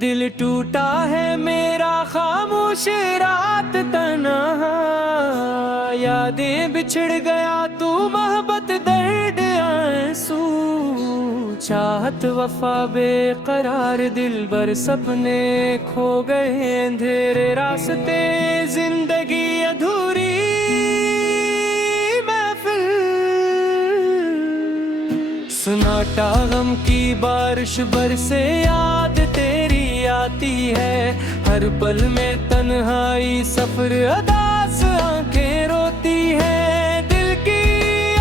दिल टूटा है मेरा, खामोश रात तन्हा, यादें बिछड़ गया तू, मोहब्बत दर्द आंसू, चाहत वफा बेकरार, दिल भर सपने खो गए, अंधेरे रास्ते जिंदगी अधूरी महफिल, सन्नाटा गम की बारिश बरसे, याद तेरी आती है हर पल में, तन्हाई सफर अदास आंखें रोती है, दिल की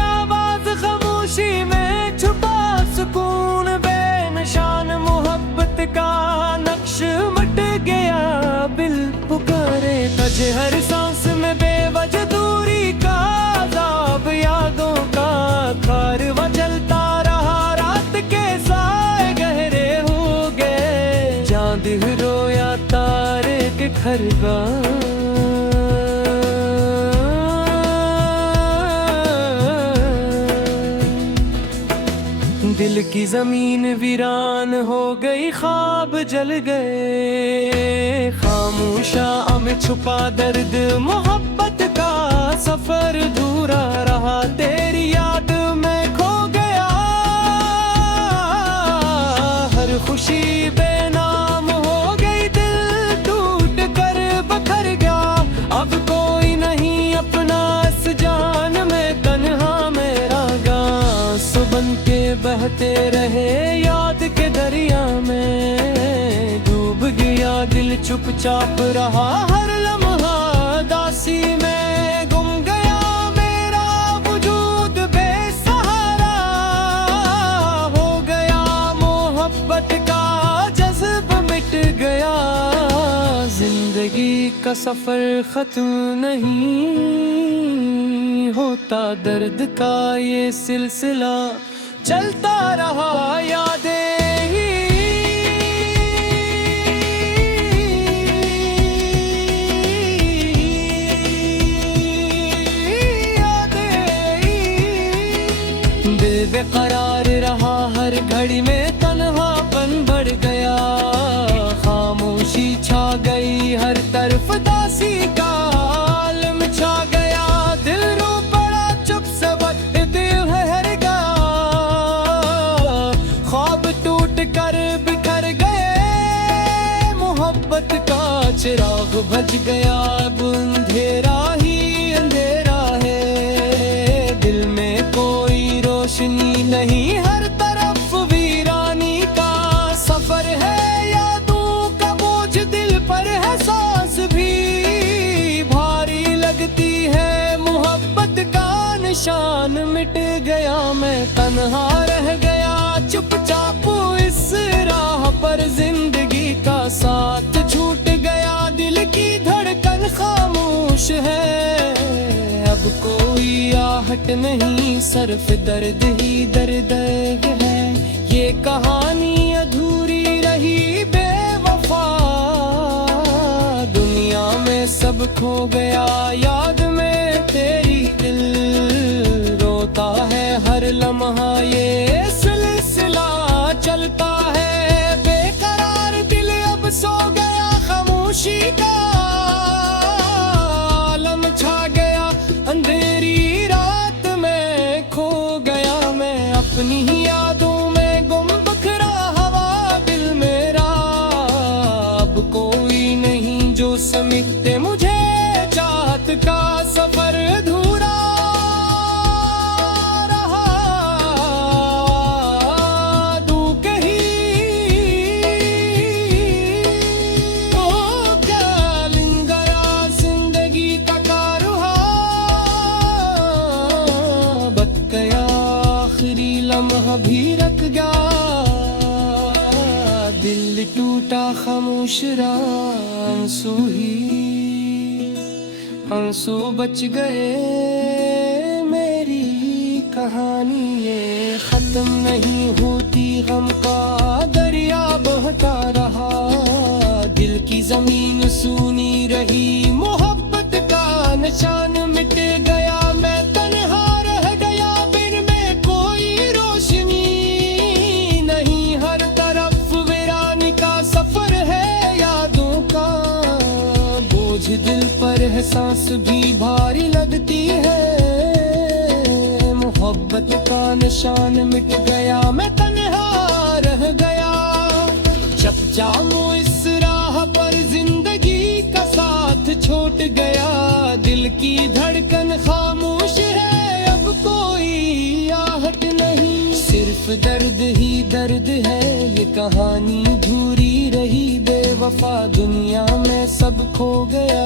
आवाज खामोशी में छुपा सुकून बेनिशान, मोहब्बत का नक्श मिट गया, बिल पुकारे तझे हर सांस में, बेवजह दूरी का अज़ाब, यादों का कारवां चलता रहा, रात के साए गहरे हो गए, चांद रोया तारे के खरगान, दिल की जमीन वीरान हो गई, ख्वाब जल गए, खामोशा में छुपा दर्द, मोहब्बत का सफर अधूरा रहा, तेरी याद में खो गया, हर खुशी बेनाम हो गई, दिल टूट कर बखर गया, अब कोई नहीं अपना इस जान में, तन्हा मेरा गां सुबन के बहते रहे, याद के दरिया में डूब गया, दिल चुपचाप रहा, हर लम्हा दासी में गुम गया, मेरा वजूद बेसहारा हो गया, मोहब्बत का जज्ब मिट गया, जिंदगी का सफर खत्म नहीं होता, दर्द का ये सिलसिला चलता रहा, यादें ही दिल बेकरार रहा, हर घड़ी में तन्हापन बढ़ गया, खामोशी छा गई हर तरफ, दासी का आलम छा गया, दिल रो पड़ा चुप से, दिल हर गया, ख्वाब टूट कर बिखर गए, मोहब्बत का चिराग बुझ गया, अब अंधेरा ही अंधेरा है, दिल में कोई रोशनी नहीं, हर तरफ वीरानी का सफर है, यादों का बोझ दिल पर है, सांस भी भारी लगती है, मोहब्बत का निशान मिट गया, मैं तन्हा रह गया, चुपचाप इस राह पर, जिंदगी का साथ छूट गया, दिल की धड़कन खामोश है, अब कोई आहट नहीं, सिर्फ दर्द ही दर्द है, ये कहानी अधूरी रही बेवफा, दुनिया में सब खो गया, याद में तेरी दिल रोता है, हर लम्हा ये सिलसिला चलता है, बेकरार दिल अब सो गया, खामोशी का आलम छा गया, अंधेरी रात में खो गया, मैं अपनी ही यादों में गुम, बखरा हवा दिल मेरा, अब कोई नहीं जो समेटे मुझे, चाहत का सफर अधूरा रहा, तू कहीं ओ क्या लिंगरा, जिंदगी का कारुहा बच गया, आखिरी लम्हा भी रख गया, दिल टूटा खामोश रहा, आंसू ही आंसू बच गए, मेरी कहानी ये खत्म नहीं होती, गम का दरिया बहता रहा, दिल की जमीन सूनी रही, मोहब्बत का निशान मिट गया, मैं तन्हा रह गया, बिन में कोई रोशनी नहीं, हर तरफ वीरानी का सफर है, दिल पर है, सांस भी भारी लगती है। मोहब्बत का निशान मिट गया, मैं तन्हा रह गया। जब जामो इस राह पर जिंदगी का साथ छोड़ गया। दिल की धड़कन खामोश है, अब कोई आहट नहीं। सिर्फ दर्द ही दर्द है, ये कहानी अधूरी रही। बेवफा दुनिया में सब खो गया,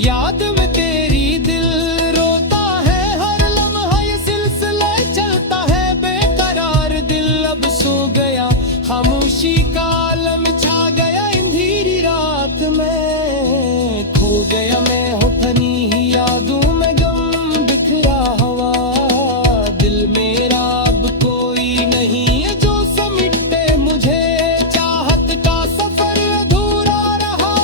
याद में तेरी दिल रोता है। हर लम्हा ये सिलसिला चलता है बेकरार। दिल अब सो गया, खामोशी का आलम छा गया। अंधेरी रात में खो गया मैं, हो फनी ही यादों में गम बिखरा हुआ। दिल मेरा अब कोई नहीं है जो समेटे मुझे। चाहत का सफर अधूरा रहा,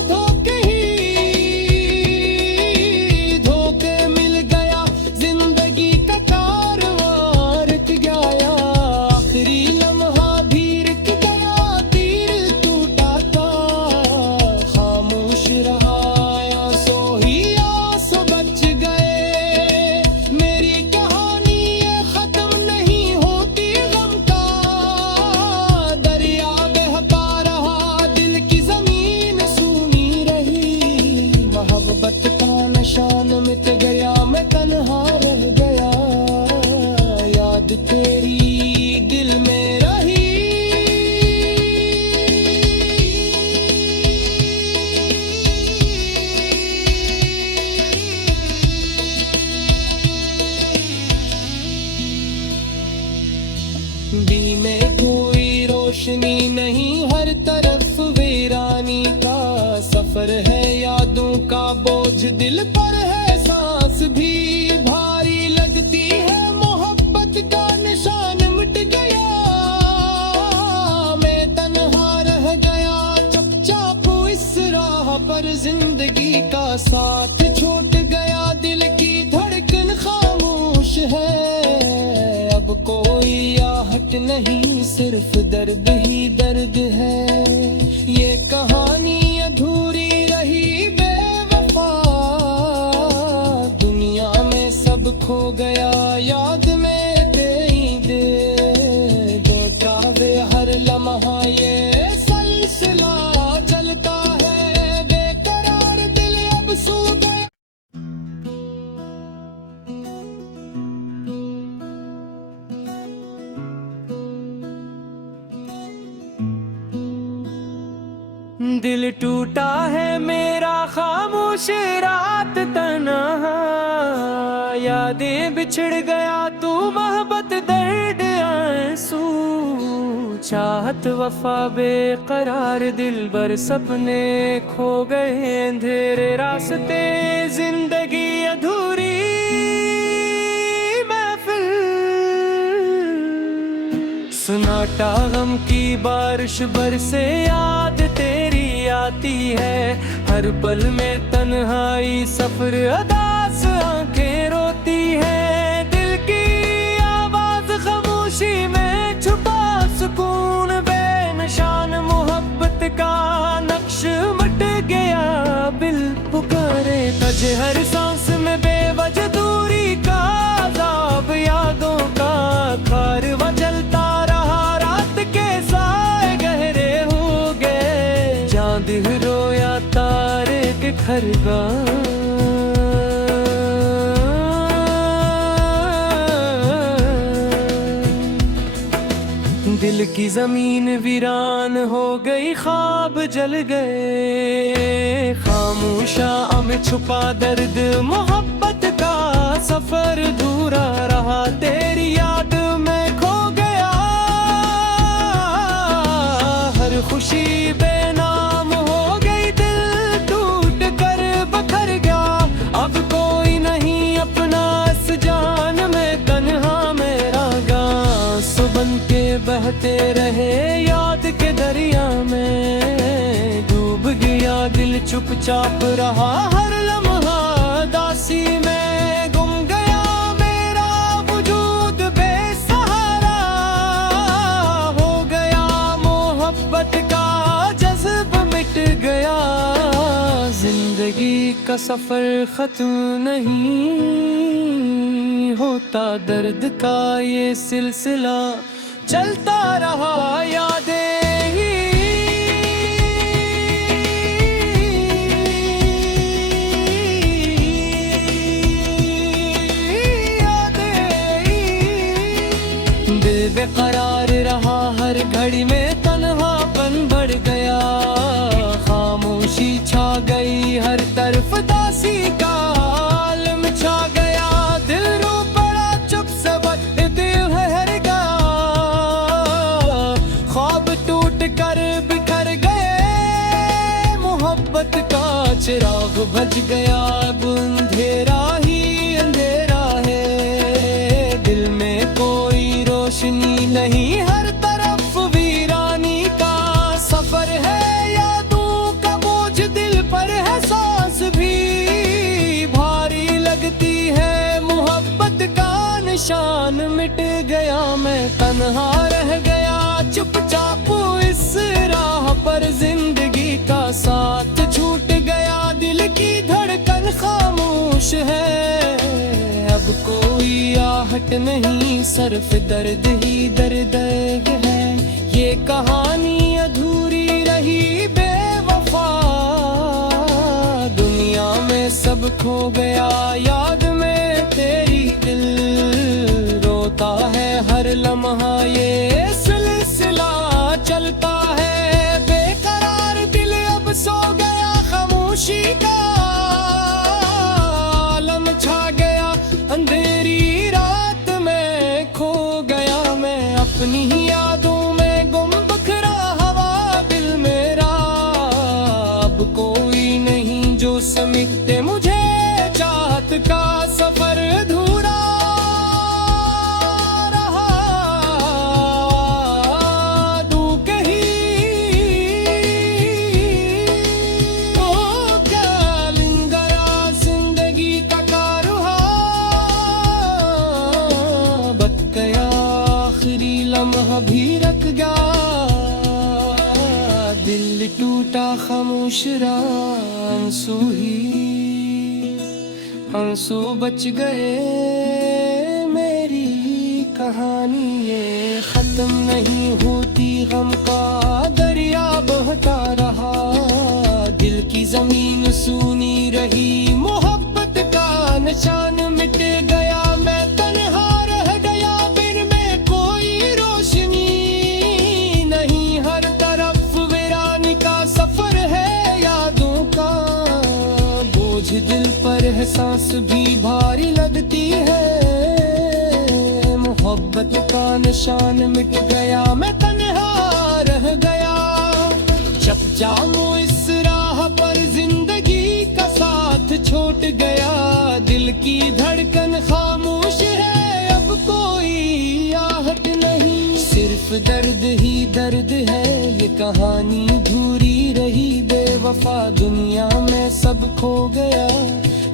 धोखे मिल गया। जिंदगी का कारवां रुक गया, आखिरी लम्हा भी रुक गया। तीर टूटा था, खामोश रहा, आंसू ही आंसू बच गए। मेरी कहानी ये खत्म नहीं होती, गम का दरिया बहता रहा। दिल की जमीन सूनी रही, मोहब्बत का निशान मिट गया। मैं तन्हा रह गया, याद तेरी दिल में रही। दिल में कोई रोशनी नहीं, हर तरफ वीरानी का सफर है। यादों का बोझ दिल पर है, सांस भी भारी लगती है। मोहब्बत का निशान मिट गया, मैं तन्हा रह गया। चुपचाप इस राह पर जिंदगी का साथ छोड़ गया। दिल की धड़कन खामोश है, अब कोई आहट नहीं। सिर्फ दर्द ही दर्द है, ये कहानी अधूरी रही। बेवफा दुनिया में सब खो गया, याद में तेरी दे बेटावे। हर लम्हा ये सिलसिला चलता है बेकरार। दिल अब सो गया। दिल टूटा है मेरा, खामोश रात तन्हा। यादें बिछड़ गया तू, मोहब्बत दर्द आंसू। चाहत वफा बेकरार, दिल भर सपने खो गए। अंधेरे रास्ते जिंदगी अधूरी महफिल। सन्नाटा गम की बारिश बरसे, याद तेरी आती है। हर पल में तन्हाई सफर अदास आंखें रोती है। दिल की आवाज खामोशी में छुपा सुकून बेनिशान। मोहब्बत का नक्श मिट गया, बिल पुकारे तजे। हर सांस में बेवजह दूरी का अज़ाब, यादों का कारवां चलता रहा। रात के साए गहरे हो गए, चांद रोया तारे के खरगां। दिल की जमीन वीरान हो गई, ख्वाब जल गए। खामोशा में छुपा दर्द, मोहब्बत का सफर अधूरा रहा। तेरी याद में खो गया, हर खुशी बेनाम हो गई। दिल टूट कर बखर गया, अब कोई नहीं अपना इस जान में। तन्हा मेरा गां सुबन के बहते रहे, याद के दरिया में डूब गया। दिल चुपचाप रहा, हर लम्हा दासी में गुम गया। मेरा वजूद बेसहारा हो गया, मोहब्बत का जज्ब मिट गया। जिंदगी का का सफर खत्म नहीं होता, दर्द का ये सिलसिला चलता रहा। यादें ही दिल बेकरार रहा, हर घड़ी में तन्हापन बढ़ गया। खामोशी छा गई, हर तरफ दासी का आलम छा गया। दिल रो पड़ा चुप से, दिल हर गया। ख्वाब टूट कर बिखर गए, मोहब्बत का चिराग बुझ गया। अब अंधेरा ही अंधेरा है, दिल में कोई रोशनी नहीं, हर तरफ वीरानी का सफर है। यादों का बोझ दिल पर है, सांस भी भारी लगती है। मोहब्बत का निशान मिट गया, मैं तन्हा रह गया चुपचाप इस राह पर। जिंदगी का साथ छूट गया, दिल की धड़कन खामोश है। अब कोई आहट नहीं, सिर्फ दर्द ही दर्द है। ये कहानी अधूरी रही बेवफा, दुनिया में सब खो गया। याद में तेरी दिल रोता है, हर लम्हा ये सिलसिला चलता है। बेकरार दिल अब सो गया, खामोशी का आलम छा गया। अंधेरी रात में खो गया मैं, अपनी ही यादों में गुम बिखरा हवा दिल मेरा। अब कोई नहीं जो समेटे मुझे, चाहत का सफर अधूरा रहा। तू कहीं ओ क्या लिंगरा जिंदगी का कारुहा, बच गया आखिरी लम्हा भी रख गया। दिल टूटा खामोश रहा, आंसू ही आंसू बच गए। मेरी कहानी ये खत्म नहीं होती, गम का दरिया बहता रहा। दिल की जमीन सूनी रही, मोहब्बत का निशान मिट गया। मैं तन्हा रह गया, बिन में कोई रोशनी नहीं, हर तरफ वीरानी का सफर है। यादों का बोझ दिल पर है, सांस भी भारी लगती है। मोहब्बत का निशान मिट गया, मैं तन्हा रह गया। जब जामो इस राह पर, जिंदगी का साथ छोड़ गया। दिल की धड़कन खामोश है, अब कोई आहट नहीं, सिर्फ दर्द ही दर्द है। ये कहानी अधूरी रही बेवफा, दुनिया में सब खो गया।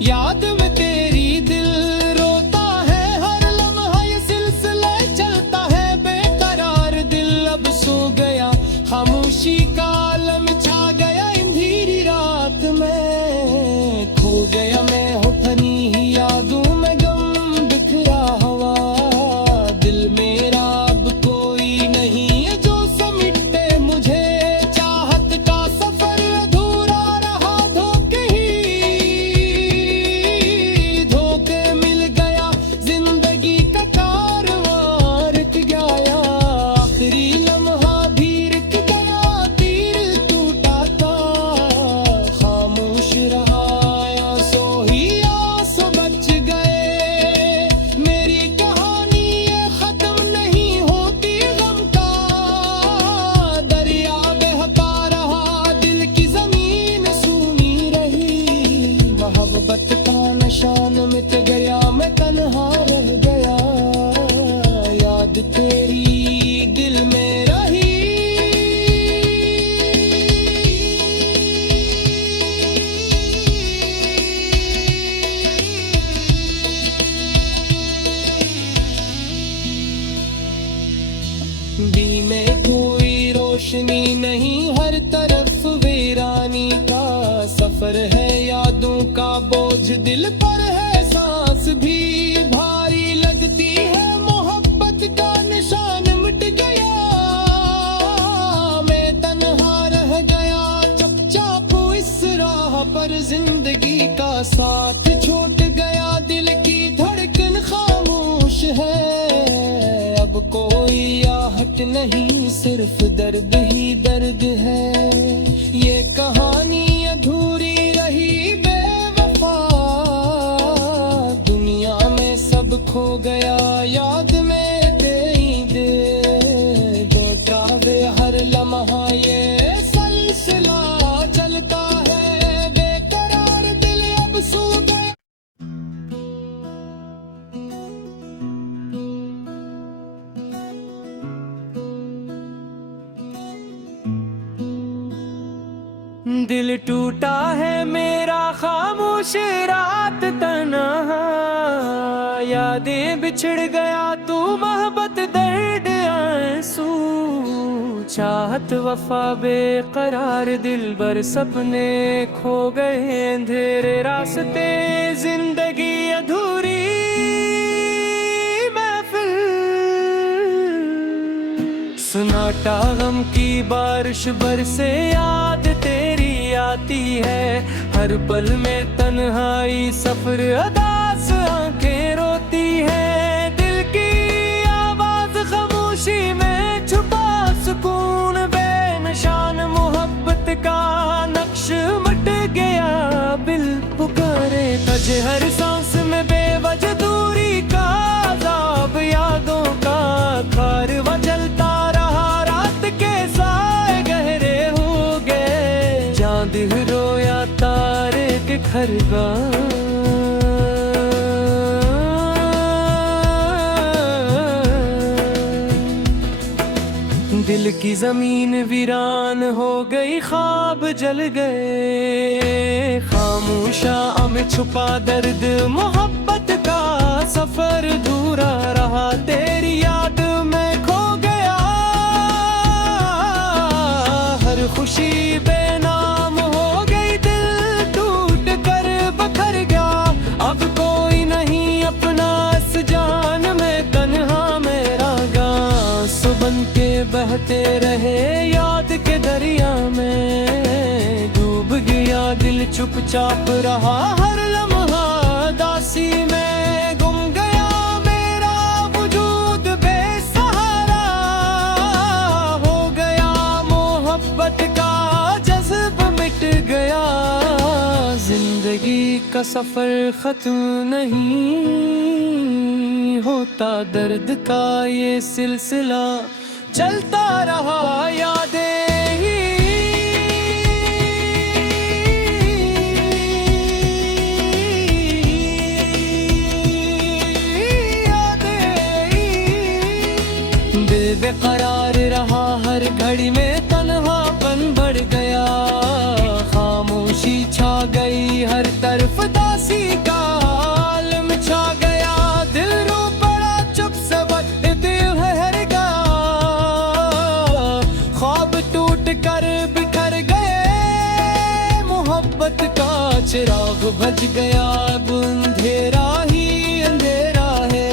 याद में तेरी दिल रोता है, हर लम्हा ये सिलसिला चलता है। बेकरार दिल अब सो गया, खामोशी का आलम छा गया। अंधेरी रात में खो गया मैं, अपनी ही यादों में गम बिखरा हवा। दिल मेरा अब कोई नहीं है जो समेटे मुझे, चाहत का सफर अधूरा रहा। धोखे ही धोखे मिल गया, जिंदगी का कारवां रुक गया। आखिरी लम्हा भी रुक गया, तीर टूटा था खामोश रहा। आंसू ही आंसू बच गए, मेरी कहानी ये खत्म नहीं होती। गम का दरिया बहता रहा, दिल की जमीन सूनी रही। मोहब्बत का निशान मिट गया, मैं तन्हा रह गया। याद तेरी दिल में रही। दी में कोई रोशनी नहीं, हर तरफ वीरानी का सफर है। यादों का बोझ दिल पर है, सांस भी भारी लगती है, मोहब्बत का निशान मिट गया, मैं तन्हा रह गया चुपचाप इस राह पर, जिंदगी का साथ छूट गया, दिल की धड़कन खामोश है, अब कोई आहट नहीं, सिर्फ दर्द ही दर्द है, ये कहानी अधूरी रही बेवफा, दुनिया में सब खो गया, याद में तेरी दे ट्रावे हर लम्हा, ये सिलसिला चलता है, बेकरार दिल अब सो गए। दिल टूटा है मेरा, खामोश रात तन्हा, यादें बिछड़ गया तू, मोहब्बत दर्द आंसू, चाहत वफा बेकरार, दिल भर सपने खो गए, अंधेरे रास्ते जिंदगी अधूरी महफिल, सन्नाटा गम की बारिश बरसे, याद तेरी आती है, हर पल में तन्हाई सफर अदास आंखें रोती है, दिल की आवाज खामोशी में छुपा सुकून बेनिशान, मोहब्बत का नक्श मिट गया, बिल पुकारे तज हर सांस में बेवजह दूरी का अज़ाब, यादों का कारवां चलता रहा, रात के साए गहरे हो गए, चांद रोया तारे के खरगान, दिल की जमीन वीरान हो गई, ख्वाब जल गए, खामोशा में छुपा दर्द, मोहब्बत का सफर अधूरा रहा, तेरी याद में खो गया, हर खुशी बेनाम हो गई, दिल टूट कर बखर गया, अब कोई नहीं अपना इस जान में, तन्हा मेरा गां सुबन के बहते रहे, याद के दरिया में डूब गया, दिल चुपचाप रहा, हर लम्हा दासी में गुम गया, मेरा वजूद बेसहारा हो गया, मोहब्बत का जज्ब मिट गया, जिंदगी का सफर खत्म नहीं होता, दर्द का ये सिलसिला चलता रहा, यादें ही दिल बेकरार रहा, हर घड़ी में तन्हापन बढ़ गया, खामोशी छा गई, हर तरफ दासी का आलम छा गया, दिल रो पड़ा चुप से दिल हर गया, ख्वाब टूट कर बिखर गए, मोहब्बत का चिराग बुझ गया, अब अंधेरा ही अंधेरा है,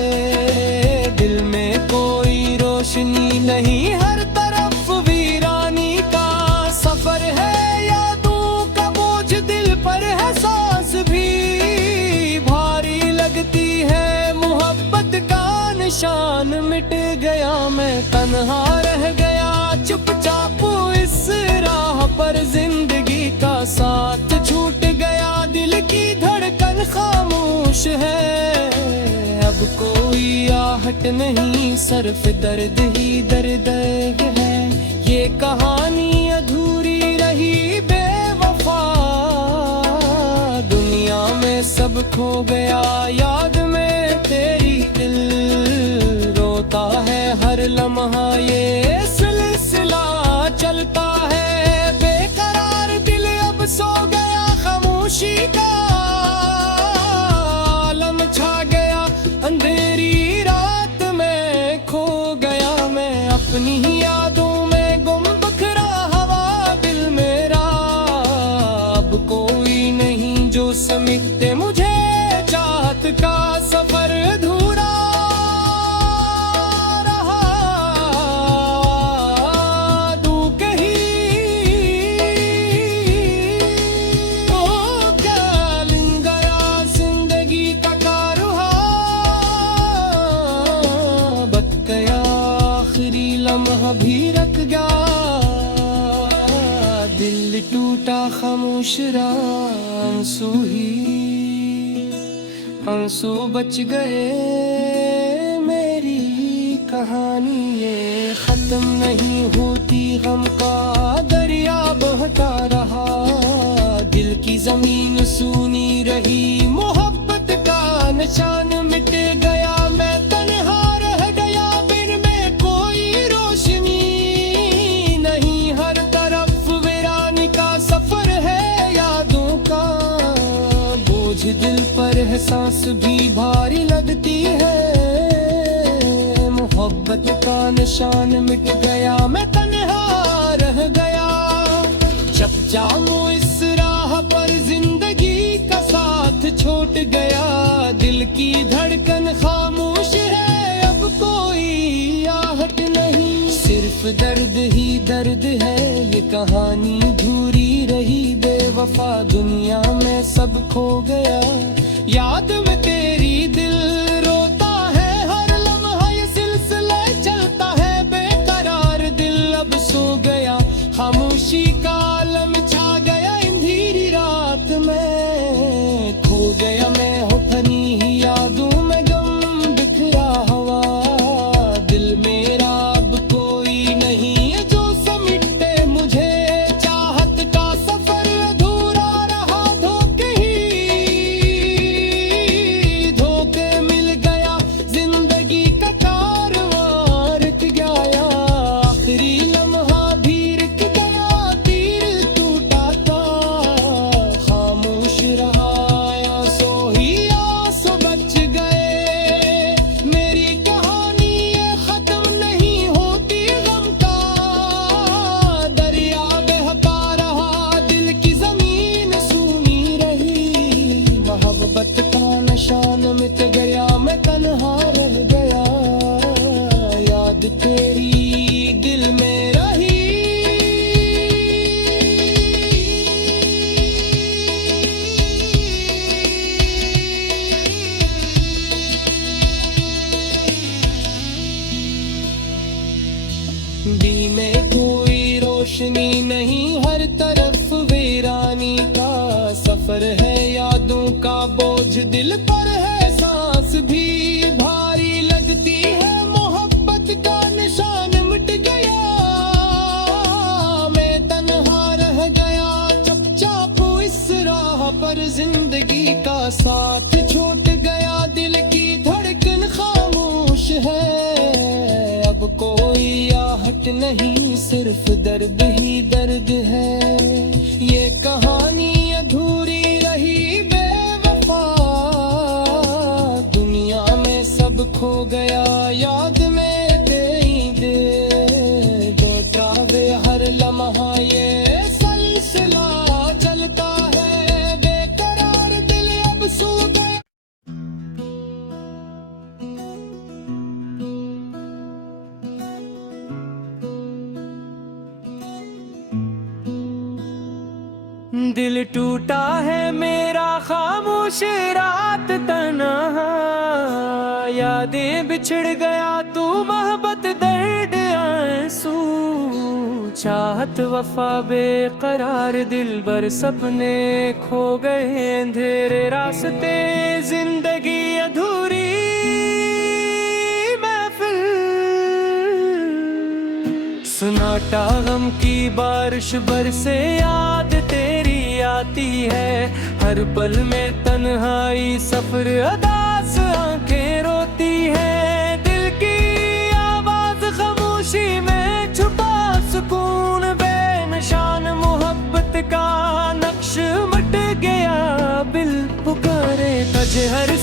दिल में कोई रोशनी नहीं, हर तरफ वीरानी का सफर है, यादों का बोझ दिल पर है, सांस भी भारी लगती है, मोहब्बत का निशान मिट गया, मैं तन्हा रह गया चुपचाप इस राह पर, जिंदगी का साथ छूट गया, दिल की धड़कन खामोश है, अब कोई आहट नहीं, सिर्फ दर्द ही दर्द है, ये कहानी अधूरी रही बेवफा, दुनिया में सब खो गया, याद में तेरी दिल रोता है, हर लम्हा ये सिलसिला चलता है, बेकरार दिल अब सो गया, खामोशी का आलम छा गया, अंधेरी रात में खो गया, मैं अपनी ही यादों में गुम, बखरा हवा दिल मेरा, अब कोई नहीं जो समिट मिटे मुझे चाहत का सफर अधूरा रहा। तू कहीं ओ क्या लिंगरा जिंदगी का कारुहा, बच गया आखिरी लम्हा भी रख गया। दिल टूटा खामोश आंसू ही आंसू बच गए। मेरी कहानी ये खत्म नहीं होती, गम का दरिया बहता रहा। दिल की जमीन सूनी रही, मोहब्बत का निशान मिट गया। मैं तन्हा रह गया, बिन में कोई रोशनी नहीं। हर तरफ वीरानी का सफर है यादों का, बोझ दिल पर है, सांस भी भारी लगती है। मोहब्बत का निशान मिट गया, मैं तन्हा रह गया। जब जामो इस राह पर जिंदगी का साथ छोड़ गया। दिल की धड़कन खामोश है, अब कोई आहट नहीं। सिर्फ दर्द ही दर्द है, ये कहानी अधूरी रही। बेवफा दुनिया में सब खो गया, याद में तेरी दिल रोता है। हर लम्हा ये सिलसिला चलता है बेकरार। दिल अब सो गया, खामोशी का आलम छा गया। अंधेरी रात में खो गया मैं, हो फनी ही यादों में गम बिखरा हुआ। दिल मेरा अब कोई नहीं है जो समिटे मुझे, चाहत का सफर अधूरा रहा। धोखे मिल गया, जिंदगी का कारवां रुक गया। आखिरी लम्हा भी रुक गया, तीर टूटा था खामोश रहा। आंसू ही आंसू बच गए। मेरी कहानी ये खत्म नहीं होती, गम का दरिया बहता रहा। दिल की जमीन सूनी रही, मोहब्बत का निशान मिट गया। मैं तन्हा रह गया, याद तेरी दिल में रही। दी में कोई रोशनी नहीं, हर तरफ वीरानी का सफर है। यादों का बोझ दिल पर है, सांस भी भारी लगती है। मोहब्बत का निशान मिट गया, मैं तन्हा रह गया। चुपचाप इस राह पर जिंदगी का साथ छोड़ गया। दिल की धड़कन खामोश है, अब कोई आहट नहीं। सिर्फ दर्द ही दर्द है, ये कहानी अधूरी रही। बेवफा दुनिया में सब खो गया, याद में तेरी दिल बेटरावे। हर लम्हा ये सिलसिला चलता है बेकरार। दिल अब सो गया। दिल टूटा है मेरा, खामोश रात तन्हा। यादें बिछड़ गया तू, मोहब्बत दर्द आंसू। चाहत वफा बेकरार, दिल भर सपने खो गए। अंधेरे रास्ते जिंदगी अधूरी महफिल। सन्नाटा गम की बारिश बरसे, याद तेरी आती है। हर पल में तन्हाई सफर अदास आंखें रोती है। दिल की आवाज खामोशी में छुपा सुकून बेनिशान। मोहब्बत का नक्श मिट गया, बिल पुकारे तज हर